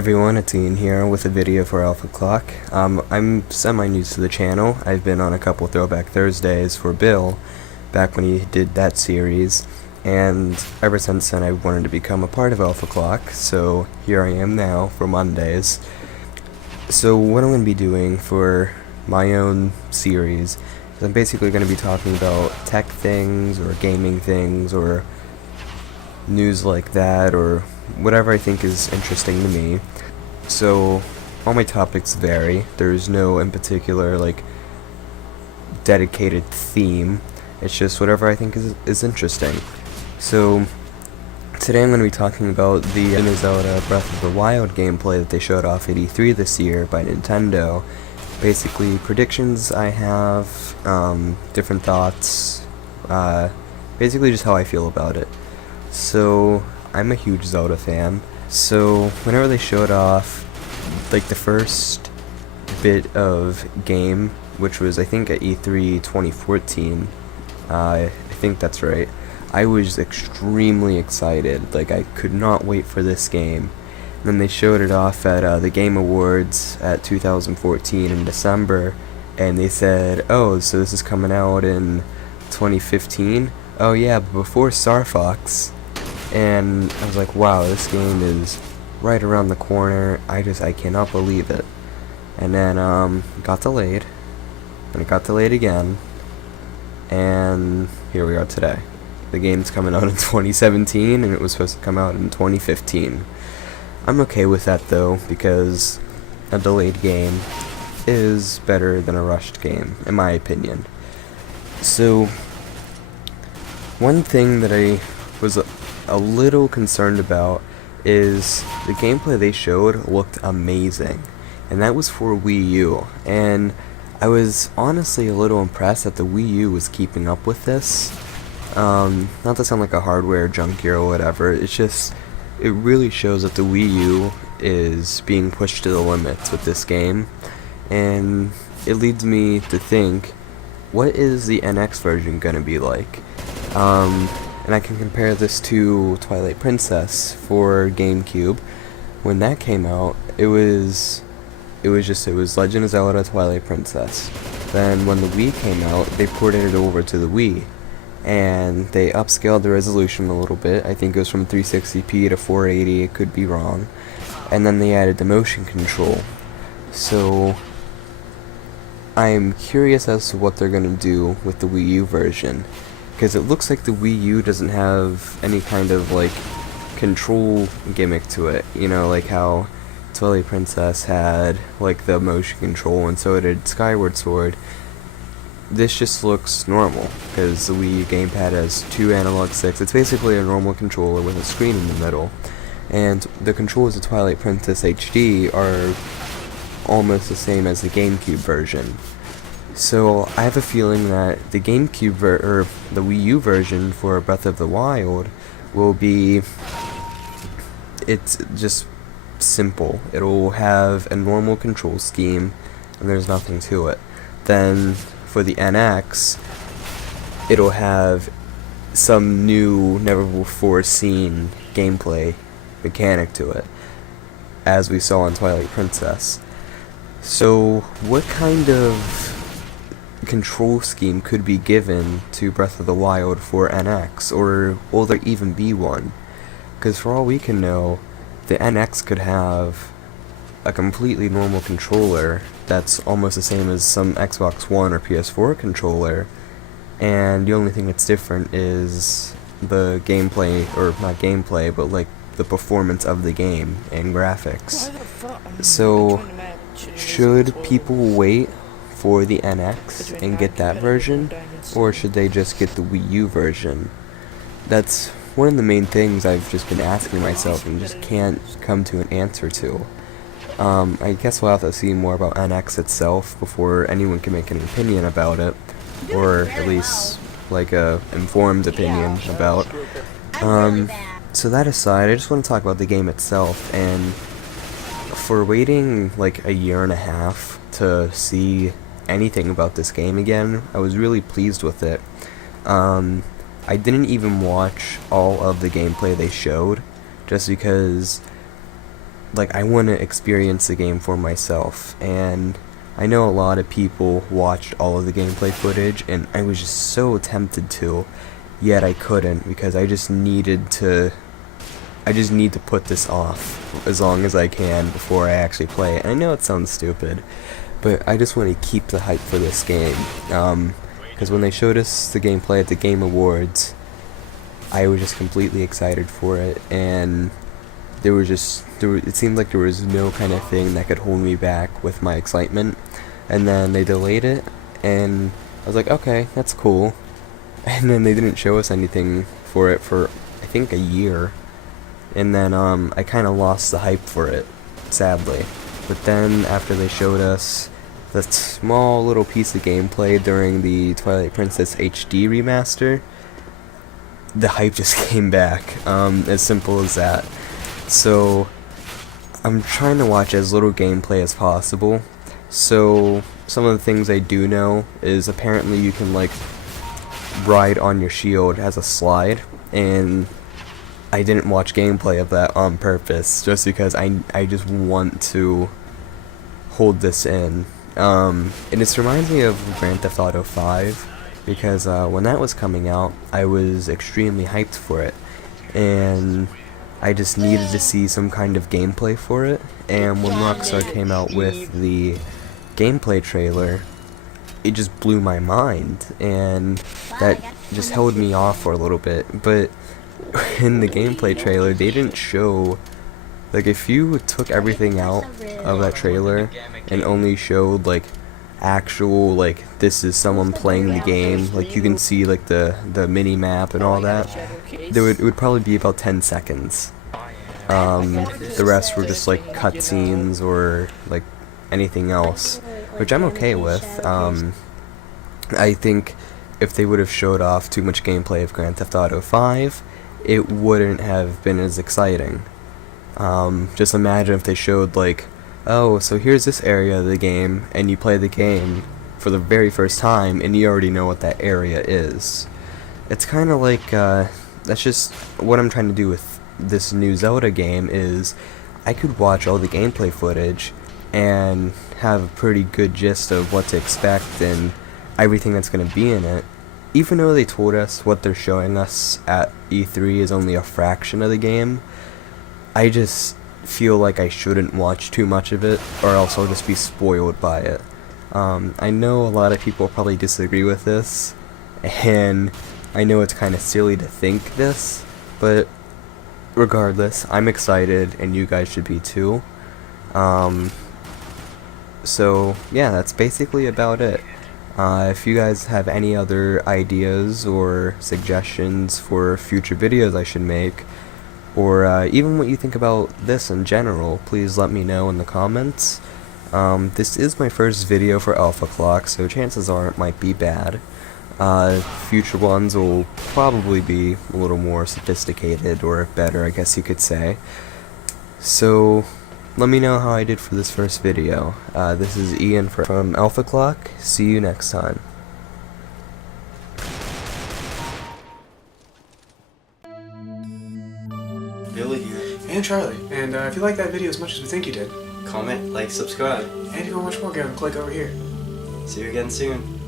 Everyone, it's Ian here with a video for Alpha Clock. I'm semi-new to the channel. I've been on a couple Throwback Thursdays for Bill, back when he did that series, and ever since then I've wanted to become a part of Alpha Clock, so here I am now for Mondays. So what I'm going to be doing for my own series is I'm basically going to be talking about tech things, or gaming things, or news like that, or whatever I think is interesting to me. So all my topics vary. There's no in particular dedicated theme. It's just whatever I think is interesting. So today I'm going to be talking about the Zelda Breath of the Wild gameplay that they showed off at E3 this year by Nintendo. Basically predictions I have, different thoughts, basically just how I feel about it. So I'm a huge Zelda fan, so whenever they showed off the first bit of game, which was I think at E3 2014, I think that's right, I was extremely excited. I could not wait for this game. And then they showed it off at the Game Awards at 2014 in December, and they said, oh, so this is coming out in 2015? Oh yeah, but before Star Fox. And I was like, wow, this game is right around the corner. I cannot believe it. And then it got delayed, and it got delayed again, and here we are today. The game's coming out in 2017, and it was supposed to come out in 2015. I'm okay with that though, because a delayed game is better than a rushed game, in my opinion. So one thing that I was a little concerned about is the gameplay they showed looked amazing, and that was for Wii U, and I was honestly a little impressed that the Wii U was keeping up with this. Not to sound like a hardware junkie or whatever, it's just, it really shows that the Wii U is being pushed to the limits with this game, and it leads me to think, what is the NX version gonna be like? And I can compare this to Twilight Princess for GameCube. When that came out, it was Legend of Zelda Twilight Princess. Then when the Wii came out, they ported it over to the Wii, and they upscaled the resolution a little bit. I think it was from 360p to 480, it could be wrong. And then they added the motion control. So I'm curious as to what they're gonna do with the Wii U version, because it looks like the Wii U doesn't have any kind of control gimmick to it, like how Twilight Princess had the motion control, and so did Skyward Sword. This just looks normal, because the Wii U gamepad has two analog sticks. It's basically a normal controller with a screen in the middle, and the controls of Twilight Princess HD are almost the same as the GameCube version. So I have a feeling that the GameCube or the Wii U version for Breath of the Wild will be, it's just simple. It'll have a normal control scheme, and there's nothing to it. Then for the NX, it'll have some new, never before seen gameplay mechanic to it, as we saw in Twilight Princess. So what kind of control scheme could be given to Breath of the Wild for NX, or will there even be one? Because for all we can know, the NX could have a completely normal controller that's almost the same as some Xbox One or PS4 controller, and the only thing that's different is the gameplay, or not gameplay, but the performance of the game and graphics. So should people wait for the NX and get that version, or should they just get the Wii U version? That's one of the main things I've just been asking myself and just can't come to an answer to. I guess we'll have to see more about NX itself before anyone can make an opinion about it, or at least a informed opinion about. So that aside, I just want to talk about the game itself, and for waiting a year and a half to see anything about this game again, I was really pleased with it. I didn't even watch all of the gameplay they showed, just because like, I want to experience the game for myself, and I know a lot of people watched all of the gameplay footage, and I was just so tempted to, yet I couldn't, because I just need to put this off as long as I can before I actually play it. And I know it sounds stupid, but I just want to keep the hype for this game, because when they showed us the gameplay at the Game Awards, I was just completely excited for it, and it seemed like there was no kind of thing that could hold me back with my excitement. And then they delayed it, and I was like, okay, that's cool. And then they didn't show us anything for it for, I think, a year. And then I kind of lost the hype for it, sadly. But then after they showed us the small little piece of gameplay during the Twilight Princess HD remaster, the hype just came back, as simple as that. So I'm trying to watch as little gameplay as possible. So some of the things I do know is apparently you can like ride on your shield as a slide, and I didn't watch gameplay of that on purpose just because I just want to hold this in. And this reminds me of Grand Theft Auto 5, because when that was coming out, I was extremely hyped for it, and I just needed to see some kind of gameplay for it. And when Rockstar came out with the gameplay trailer, it just blew my mind, and that just held me off for a little bit. But in the gameplay trailer, they didn't show, like, if you took everything out of that trailer and only showed like actual, like, this is someone playing the game, like you can see like the mini map and all that, it would probably be about 10 seconds. The rest were just like cutscenes or like anything else, which I'm okay with. I think if they would have showed off too much gameplay of Grand Theft Auto 5, it wouldn't have been as exciting. Just imagine if they showed like, oh, so here's this area of the game, and you play the game for the very first time, and you already know what that area is. It's kind of like, that's just what I'm trying to do with this new Zelda game, is I could watch all the gameplay footage and have a pretty good gist of what to expect and everything that's going to be in it. Even though they told us what they're showing us at E3 is only a fraction of the game, I just feel like I shouldn't watch too much of it, or else I'll just be spoiled by it. I know a lot of people probably disagree with this, and I know it's kind of silly to think this, but regardless, I'm excited, and you guys should be too. So yeah, that's basically about it. If you guys have any other ideas or suggestions for future videos I should make, or even what you think about this in general, please let me know in the comments. This is my first video for Alpha Clock, so chances are it might be bad. Future ones will probably be a little more sophisticated, or better, I guess you could say. So let me know how I did for this first video. This is Eian from Alpha Clock. See you next time. Billy here. And Charlie. And if you like that video as much as we think you did, Comment, like, subscribe. and if you want to watch more, go and click over here. See you again soon.